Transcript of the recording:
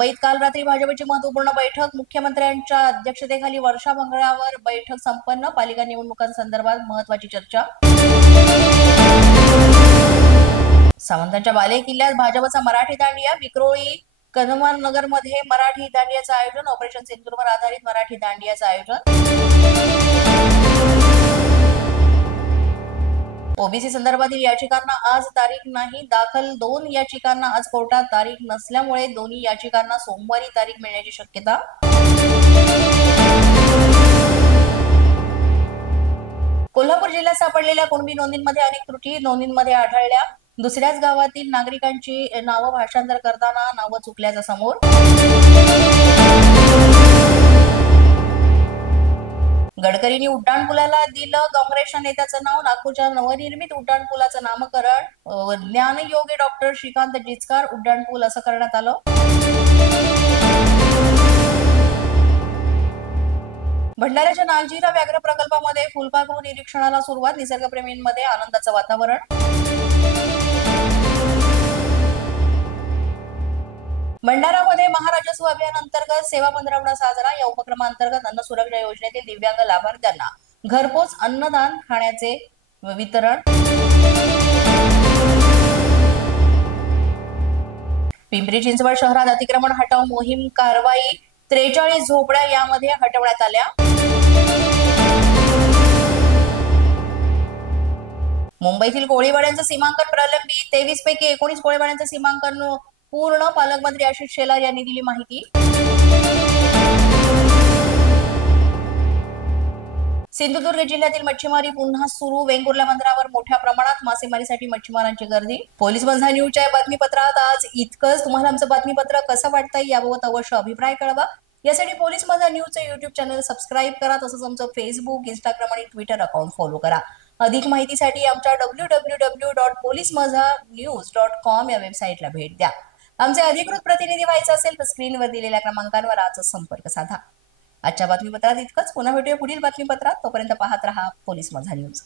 मुंबईत काल रात्री भाजपची महत्वपूर्ण बैठक, मुख्यमंत्र्यांच्या अध्यक्षतेखाली वर्षा मंगळावर बैठक संपन्न, पालिका निवडणुकांसंदर्भात महत्वाची चर्चा। सावंतांच्या बाले किल्ल्यात भाजपचा मराठी दांडिया, विक्रोळी कनमान नगरमध्ये मराठी दांडियाचं आयोजन, ऑपरेशन सिंदूरवर आधारित मराठी दांडियाचं आयोजन। ओबीसी संदर्भातील याचिकांना आज तारीख नाही, दाखल 2 याचिकांना आज कोर्टात तारीख नसल्यामुळे दोन्ही याचिकांना सोमवारी तारीख मिळण्याची शक्यता। कोल्हापूर जिल्ह्यात सापडलेल्या कुणबी नोंदींमध्ये अनेक त्रुटी नोंदींमध्ये आढळल्या, दुसऱ्याच गावातील नागरिकांची नावं भाषांतर करताना नावं चुकल्याचं समोर। गडकरींनी उड्डाणपुलाला दिलं काँग्रेसच्या नेत्याचं नाव, नागपूरच्या नवनिर्मित उड्डाणपुलाचं नामकरण ज्ञानयोगी डॉक्टर श्रीकांत जिचकार उड्डाणपूल असं करण्यात आलं। भंडाऱ्याच्या नागझिरा व्याघ्र प्रकल्पामध्ये फुलपाखरू निरीक्षणाला सुरुवात, निसर्गप्रेमींमध्ये आनंदाचं वातावरण। भंडारामध्ये महाराजस्व अभियान अंतर्गत सेवा पंधरवडा साजरा, या उपक्रमांतर्गत अन्न सुरक्षा योजनेतील दिव्यांग लाभार्थ्यांना घरपोच अन्नदान खाण्याचे वितरण। पिंपरी चिंचवड शहरात अतिक्रमण हटाव मोहीम कारवाई, 43 झोपड्या यामध्ये हटवण्यात आल्या। मुंबईतील कोळीवाड्यांचं सीमांकन प्रलंबित, 23 पैकी 19 कोळीवाड्यांचं सीमांकन पूर्ण, पालकमंत्री आशिष शेलार यांनी दिली माहिती। सिंधुदुर्ग जिल्ह्यातील मच्छीमारी पुन्हा सुरू, वेंगुर्ला बंदरावर मोठ्या प्रमाणात मासेमारीसाठी मच्छीमारांची गर्दी। पोलीस माझा न्यूजच्या बातमीपत्रात आज इतकंच। तुम्हाला आमचं बातमीपत्र कसं वाटतंय याबाबत अवश्य अभिप्राय कळवा। यासाठी पोलीस माझा न्यूजचं युट्यूब चॅनल सबस्क्राईब करा, तसंच आमचं फेसबुक, इंस्टाग्राम आणि ट्विटर अकाउंट फॉलो करा। अधिक माहितीसाठी आमच्या www.policemazhanews.com या वेबसाईटला भेट द्या। आमचे अधिकृत प्रतिनिधी व्हायचे असेल तर स्क्रीनवर दिलेल्या क्रमांकांवर आजच संपर्क साधा। आजच्या बातमीपत्रात इतकंच। पुन्हा भेटूया पुढील बातमीपत्रात, तोपर्यंत पाहत रहा पोलीस माझा न्यूज।